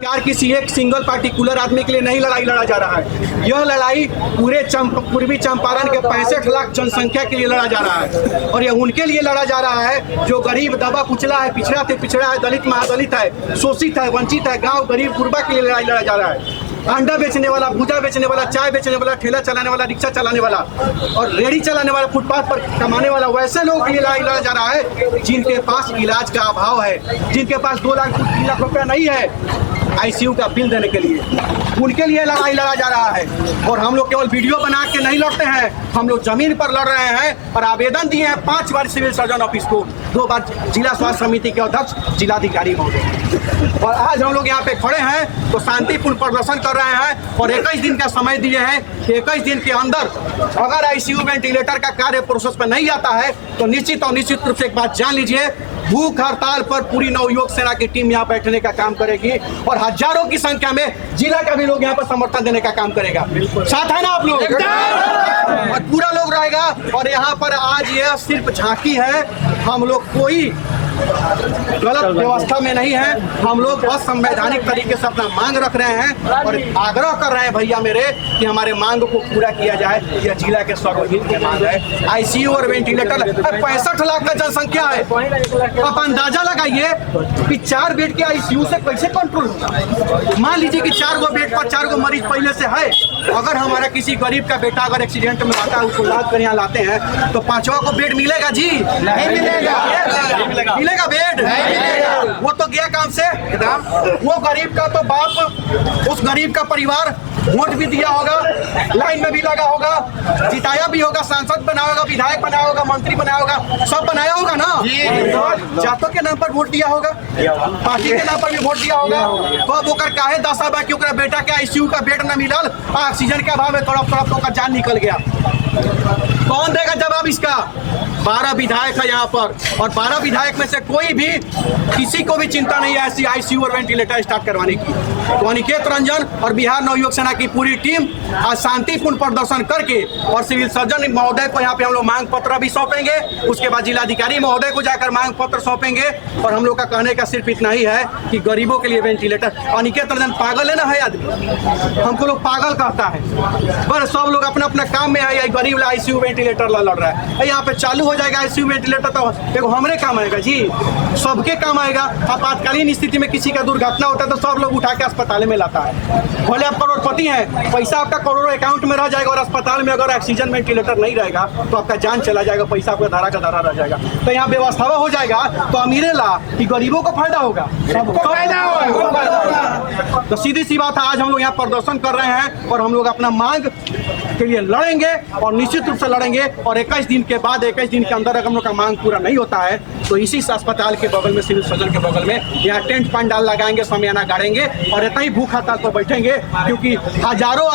सरकार किसी एक सिंगल पार्टिकुलर आदमी के लिए नहीं लड़ाई लड़ा जा रहा है। यह लड़ाई पूरे पूर्वी चंपारण के 65 लाख जनसंख्या के लिए लड़ा जा रहा है और यह उनके लिए लड़ा जा रहा है जो गरीब दबा कुचला है, पिछड़ा से पिछड़ा है, दलित महादलित है, शोषित है, वंचित है, गांव गरीब गुरबा के लिए लड़ाई लड़ा जा रहा है। अंडा बेचने वाला, भूजा बेचने वाला, चाय बेचने वाला, ठेला चलाने वाला, रिक्शा चलाने वाला और रेहड़ी चलाने वाला, फुटपाथ पर कमाने वाला, वैसे लोगों के लिए लड़ाई लड़ा जा रहा है जिनके पास इलाज का अभाव है, जिनके पास 2 लाख 3 लाख रुपया नहीं है आईसीयू का बिल देने के लिए, उनके लिए लड़ाई लड़ा जा रहा है। और हम लोग केवल वीडियो बना के नहीं लड़ते हैं, हम लोग जमीन पर लड़ रहे हैं और आवेदन दिए हैं 5 बार सिविल सर्जन ऑफिस को, 2 बार जिला स्वास्थ्य समिति के अध्यक्ष जिलाधिकारी महोदय। और आज हम लोग यहाँ पे खड़े हैं तो शांतिपूर्ण प्रदर्शन कर रहे हैं और 21 दिन का समय दिए हैं कि 21 दिन के अंदर अगर आईसीयू वेंटिलेटर का कार्य प्रोसेस पर नहीं आता है तो निश्चित और निश्चित रूप से एक बात जान लीजिए, भूख हड़ताल पर पूरी नवयुवक सेना की टीम यहाँ बैठने का काम करेगी और हजारों की संख्या में जिला का भी लोग यहाँ पर समर्थन देने का काम करेगा। साथ है ना आप लोग? और पूरा लोग रहेगा। और यहाँ पर आज यह सिर्फ झांकी है, हम लोग कोई गलत व्यवस्था में नहीं है, हम लोग बस संवैधानिक तरीके से अपना मांग रख रहे हैं और आग्रह कर रहे हैं भैया मेरे कि हमारे मांग को पूरा किया जाए। यह जिला के सर्वहित की मांग है। आईसीयू और वेंटिलेटर 65 लाख का जनसंख्या है। आप अंदाजा लगाइए कि 4 बेड के आईसीयू से कैसे कंट्रोल होगा। मान लीजिए कि 4 गो बेड पर 4 गो मरीज पहले से है, अगर हमारा किसी गरीब का बेटा अगर एक्सीडेंट में आता है, उसको लाद कर यहाँ लाते हैं तो 5वां को बेड मिलेगा जी? नहीं मिलेगा। मिलेगा बेड? नहीं मिलेगा। वो तो गया काम से। वो गरीब का तो बाप, उस गरीब का परिवार वोट भी दिया होगा, लाइन में भी लगा होगा, जिताया भी होगा, सांसद बनाया होगा, विधायक बनाया होगा, मंत्री बनाया होगा, सब बनाया होगा ना। जातों के नाम पर वोट दिया होगा, पार्टी के नाम पर भी वोट दिया होगा। तो अब ओकर काहे दशा बा कि ओकरा बेटा के आईसीयू का बेड न मिलल, ऑक्सीजन के अभाव में तड़प तड़प ओकर जान निकल गया। कौन देगा जवाब इसका? 12 विधायक है यहाँ पर और 12 विधायक में से कोई भी, किसी को भी चिंता नहीं है ऐसी आईसीयू और वेंटिलेटर स्टार्ट करवाने की। तो अनिकेत रंजन और बिहार नवयुवक सेना की पूरी टीम आज शांतिपूर्ण प्रदर्शन करके और सिविल सर्जन महोदय को यहाँ पे हम लोग मांग पत्र भी सौंपेंगे, उसके बाद जिलाधिकारी महोदय को जाकर मांग पत्र सौंपेंगे। और हम लोग का कहने का सिर्फ इतना ही है कि गरीबों के लिए वेंटिलेटर। अनिकेत रंजन पागल है ना, है आदमी, हमको लोग पागल कहता है, पर सब लोग अपना अपना काम में है। गरीब आईसीयू वेंटिलेटर लड़ रहा है, यहाँ पे चालू हो जाएगा आईसीयू वेंटिलेटर तो देखो हमरे काम आएगा जी, सबके काम आएगा। आपातकालीन स्थिति में किसी का दुर्घटना होता है तो सब लोग उठा के अस्पताल में लाता है। भले आप करोड़पति हैं, पैसा आपका करोड़ों अकाउंट में रह जाएगा और अस्पताल में अगर ऑक्सीजन वेंटिलेटर नहीं रहेगा तो आपका जान चला जाएगा, पैसा आपका धारा का धारा रह जाएगा। तो यहाँ व्यवस्था हो जाएगा तो अमीरे ला कि गरीबों को फायदा होगा, सबको फायदा होगा। तो सीधी सी बात है, आज हम लोग यहाँ प्रदर्शन कर रहे हैं और हम लोग अपना मांग के लिए लड़ेंगे और निश्चित रूप से लड़ेंगे। और 21 दिन के बाद, 21 दिन के अंदर अगर हम लोग का मांग पूरा नहीं होता है तो इसी अस्पताल के बगल में, सिविल सर्जन के बगल में यहाँ टेंट पंडाल लगाएंगे, समियाना गाड़ेंगे और इतना ही भूख हड़ताल पर बैठेंगे। क्योंकि हजारों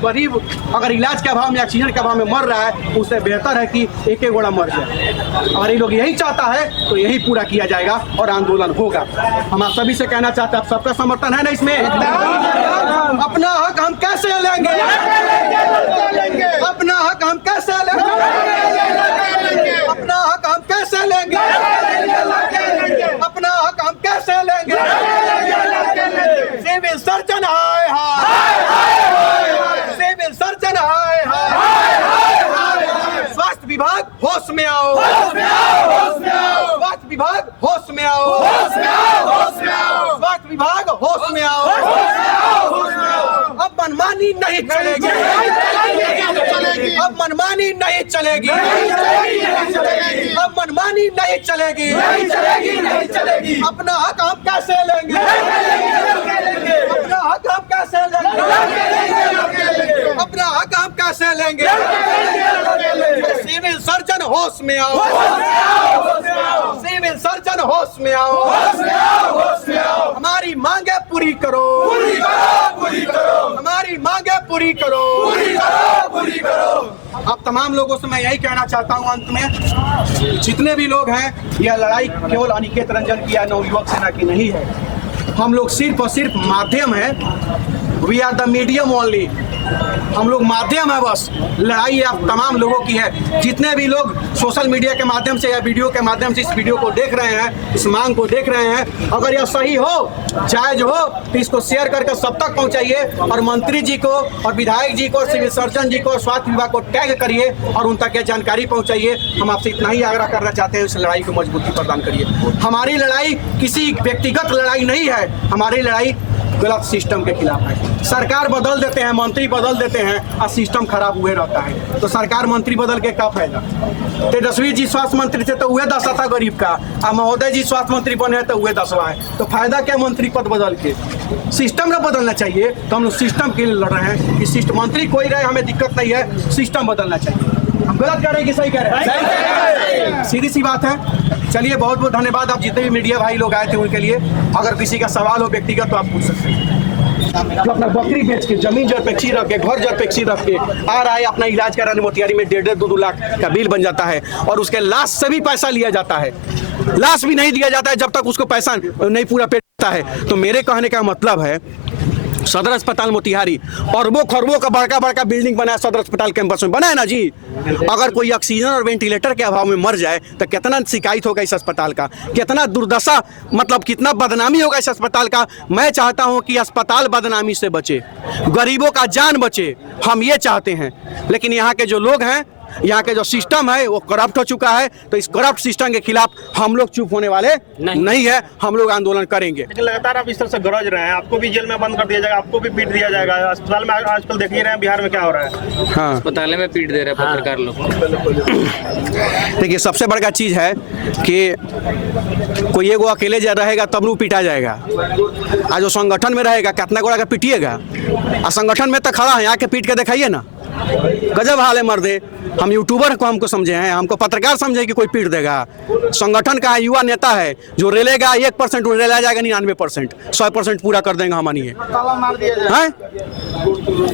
गरीब अगर इलाज के अभाव में, ऑक्सीजन के अभाव में मर रहा है, उससे बेहतर है कि एक एक गोड़ा मर जाए। अगर ये लोग यही चाहता है तो यही पूरा किया जाएगा और आंदोलन होगा। हम आप सभी से कहना चाहते हैं, आप सबका समर्थन है ना इसमें? अपना हक हम कैसे लेंगे? अपना हक हम कैसे लेंगे? अपना हक हम कैसे लेंगे? अपना हक हम कैसे लेंगे? सिविल सर्जन हाय हाय, सिविल सर्जन हाय हाय, स्वास्थ्य विभाग होश में आओ, स्वास्थ्य विभाग होश में आओ, स्वास्थ्य विभाग होश में आओ। अब मनमानी नहीं चलेगी, अब मनमानी नहीं चलेगी, अब मनमानी नहीं चलेगी। अपना हक हम कैसे लेंगे? अपना हक हम कैसे लेंगे? अपना हक हम कैसे लेंगे? सिविल सर्जन होश में आओ, सिविल सर्जन होश में आओ, हमारी मांगे पूरी करो, हमारी मांगे पूरी करो। अब तमाम लोगों से मैं यही कहना चाहता हूं अंत में, जितने भी लोग हैं, यह लड़ाई केवल अनिकेत रंजन की या नवयुवक सेना की नहीं है। हम लोग सिर्फ और सिर्फ माध्यम है we are the medium only. हम लोग माध्यम है बस। लड़ाई आप तमाम लोगों की है। जितने भी लोग सोशल मीडिया के माध्यम से या वीडियो के माध्यम से इस वीडियो को देख रहे हैं, इस मांग को देख रहे हैं, अगर यह सही हो, जायज हो, तो इसको शेयर करके सब तक पहुंचाइए और मंत्री जी को और विधायक जी को, सिविल सर्जन जी को, स्वास्थ्य विभाग को टैग करिए और उन तक यह जानकारी पहुंचाइए। हम आपसे इतना ही आग्रह करना चाहते हैं, इस लड़ाई को मजबूती प्रदान करिए। हमारी लड़ाई किसी व्यक्तिगत लड़ाई नहीं है, हमारी लड़ाई गलत सिस्टम के खिलाफ है। सरकार बदल देते हैं, मंत्री बदल देते हैं और सिस्टम खराब हुए रहता है। तो सरकार मंत्री बदल के क्या फायदा? तेजस्वी जी स्वास्थ्य मंत्री थे तो वह दशा था गरीब का, और महोदय जी स्वास्थ्य मंत्री बने तो वह दशा है। तो फायदा क्या मंत्री पद बदल के? सिस्टम ना बदलना चाहिए। तो हम लोग सिस्टम के लिए लड़ रहे हैं कि सिस्टम मंत्री कोई रहे, हमें दिक्कत नहीं है, सिस्टम बदलना चाहिए। हम गलत कह रहे हैं कि सही कह रहे हैं? सीधी सी बात है। चलिए, बहुत बहुत धन्यवाद। आप जितने भी मीडिया भाई लोग आए थे उनके लिए। अगर किसी का सवाल हो व्यक्तिगत तो आप पूछ सकते हैं। जो अपना बकरी बेच के, जमीन जरपेक्षी रख के, घर जरपेक्षी रख के आ रहा है, अपना इलाज कराने मोतिहारी में 1.5-2 लाख का बिल बन जाता है और उसके लाश से भी पैसा लिया जाता है। लाश भी नहीं दिया जाता है जब तक उसको पैसा नहीं पूरा पेटता है। तो मेरे कहने का मतलब है, सदर अस्पताल मोतिहारी अरबों खरबों का बड़का बड़का बिल्डिंग बना है, सदर अस्पताल कैंपस में बना है ना जी। अगर कोई ऑक्सीजन और वेंटिलेटर के अभाव में मर जाए तो कितना शिकायत होगा इस अस्पताल का, कितना दुर्दशा, मतलब कितना बदनामी होगा इस अस्पताल का। मैं चाहता हूं कि अस्पताल बदनामी से बचे, गरीबों का जान बचे, हम ये चाहते हैं। लेकिन यहाँ के जो लोग हैं, यहाँ के जो सिस्टम है वो करप्ट हो चुका है। तो इस करप्ट सिस्टम के खिलाफ हम लोग चुप होने वाले नहीं है, हम लोग आंदोलन करेंगे। लेकिन लगातार आप इस तरह से गरज रहे हैं, आपको भी जेल में बंद कर दिया जाएगा, आपको भी पीट दिया जाएगा। अस्पताल में आजकल देख ही रहे हैं बिहार में क्या हो रहा है। हाँ, अस्पताल में पीट दे रहे हैं पत्रकार लोग। देखिए, सबसे बड़का चीज़ है कि कोई एगो अकेले जा रहेगा तब नु पीटा जाएगा। आज जो संगठन में रहेगा कितना गोड़ा का पीटिएगा, और संगठन में तो खड़ा है, आके पीट के दिखाइए ना। गजब हाल है मर्दे। हम यूट्यूबर को हमको समझे हैं, हमको पत्रकार समझे कि कोई पीट देगा। संगठन का युवा नेता है, जो रेलेगा 1% रेला जाएगा 99%, 100% पूरा कर देंगे। हम मानिए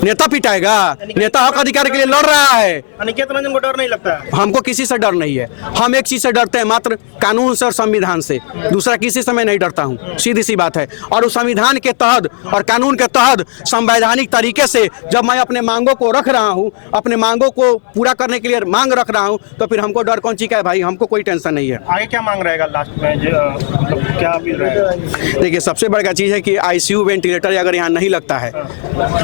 नेता पिटाएगा? नेता हक अधिकार के लिए लड़ रहा है। अनिकेत रंजन को डर नहीं लगता है? हमको किसी से डर नहीं है। हम एक चीज से डरते हैं, मात्र कानून से और संविधान से। दूसरा किसी से मैं नहीं डरता हूँ, सीधी सी बात है। और उस संविधान के तहत और कानून के तहत संवैधानिक तरीके से जब मैं अपने मांगों को रख रहा हूँ, अपने मांगों को पूरा करने के लिए मांग रख रहा हूँ, तो फिर हमको डर कौन सी का है भाई? हमको कोई टेंशन नहीं है। आगे क्या मांग रहेगा लास्ट में, क्या अपील रहेगा? देखिए, सबसे बड़ा चीज़ है कि आईसीयू वेंटिलेटर अगर यहाँ नहीं लगता है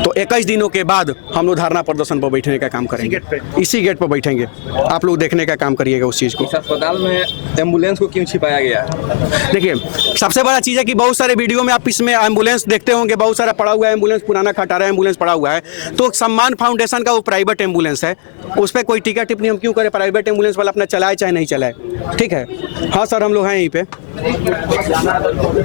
तो 21 दिनों के बाद हम लोग धरना प्रदर्शन पर बैठने का काम करेंगे। इसी गेट पर बैठेंगे। आप लोग देखने का काम करिएगा उस चीज़ को। अस्पताल में एम्बुलेंस को क्यों छिपाया गया है? देखिए, सबसे बड़ा चीज़ है कि बहुत सारे वीडियो में आप इसमें एम्बुलेंस देखते होंगे, बहुत सारा पड़ा हुआ है एम्बुलेंस, पुराना खटारा एम्बुलेंस पड़ा हुआ है। तो सम्मान फाउंडेशन का वो प्राइवेट एम्बुलेंस है, उस पर कोई टिकट टिप्पणी हम क्यों करें? प्राइवेट एम्बुलेंस वाला अपना चलाए चाहे नहीं चलाए, ठीक है। हाँ सर, हम लोग हैं यहीं पे,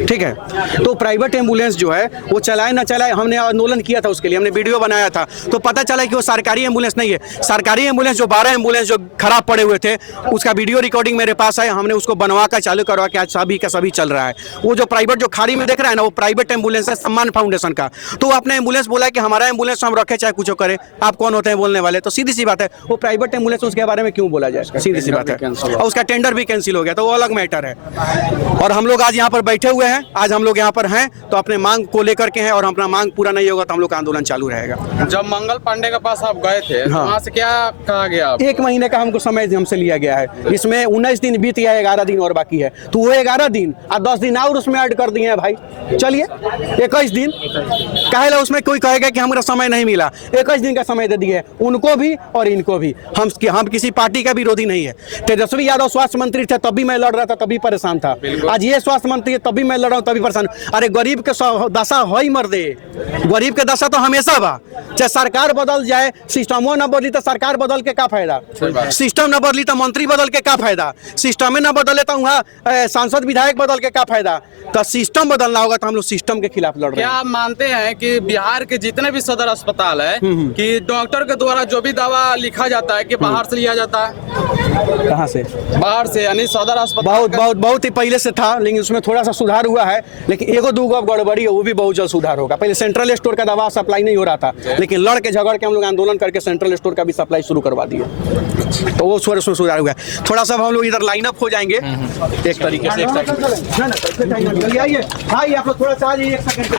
ठीक है। तो प्राइवेट एम्बुलेंस जो है वो चलाए ना चलाए, हमने आंदोलन किया था, उसके लिए हमने वीडियो बनाया था। तो पता चला कि वो सरकारी एम्बुलेंस नहीं है। सरकारी एम्बुलेंस जो 12 एम्बुलेंस जो खराब पड़े हुए थे, उसका वीडियो रिकॉर्डिंग मेरे पास है। हमने उसको बनवा कर चालू करवा के आज सभी का सभी चल रहा है। वो जो प्राइवेट जो खाड़ी में देख रहा है ना, वो प्राइवेट एम्बुलेंस है सम्मान फाउंडेशन का। तो अपने एम्बुलेंस बोला कि हमारा एम्बुलेंस हम रखे चाहे कुछ करे, आप कौन होते हैं बोलने वाले? तो सीधी सी बात है, वो प्राइवेट एम्बुलेंस उसके बारे में क्यों बोला जाए? सीधी सी बात है। और उसका टेंडर भी कैंसिल हो गया, तो वो अलग मैटर है। और हम लोग आज यहाँ पर बैठे हुए हैं, आज हम लोग यहाँ पर हैं तो अपने मांग को लेकर के हैं, और अपना मांग पूरा नहीं होगा तो हम लोग का आंदोलन चालू रहेगा। जब मंगल पांडे के पास आप गए थे, हाँ, वहाँ से क्या कहा गया? 1 महीने का हमको समय हमसे लिया गया है। इसमें 19 दिन बीत गया, 11 दिन और बाकी है। तो वो 11 दिन और 10 दिन और उसमें ऐड कर दिए हैं भाई। चलिए 21 दिन कहेला, उसमें कोई कहेगा कि हमारा समय नहीं मिला। 21 दिन का समय दे दिए उनको भी और इनको भी। हम किसी पार्टी का विरोधी नहीं है। तेजस्वी यादव स्वास्थ्य मंत्री थे तब भी मैं लड़ रहा था, तभी परेशान था। आज ये स्वास्थ्य मंत्री है तब भी मैं लड़ रहा हूँ, तभी परेशान। अरे गरीब के दशा हो ही मर दे, गरीब के दशा तो हमेशा बा। चाहे सरकार बदल जाए, सिस्टमो न बदली तो सरकार बदल के क्या फायदा? सिस्टम न बदली तो मंत्री बदल के क्या फायदा? सिस्टम न बदले तो वहाँ सांसद विधायक बदल के क्या फायदा? तो सिस्टम बदलना होगा, तो हम लोग सिस्टम के खिलाफ लड़ रहे हैं। क्या आप मानते हैं कि बिहार के जितने भी सदर अस्पताल है कि डॉक्टर के द्वारा जो भी दवा लिखा जाता है कि बाहर से लिया जाता है? कहाँ से? बाहर से, यानी सदर अस्पताल बहुत ही पहले से था, लेकिन उसमें थोड़ा सा सुधार हुआ है। लेकिन एगो दूगो गड़बड़ी है, वो भी बहुत जल्द सुधार होगा। पहले सेंट्रल स्टोर का दवा सप्लाई नहीं हो रहा था, लेकिन लड़ के झगड़ के हम लोग आंदोलन करके सेंट्रल स्टोर का भी सप्लाई शुरू करवा दिए। तो वो उसमें सुधार हुआ है। थोड़ा सा हम लोग इधर लाइन अप हो जाएंगे एक तरीके से। एक सेकंड, जल्दी आइए भाई, आप लोग थोड़ा सा आ जाइए, 1 सेकंड।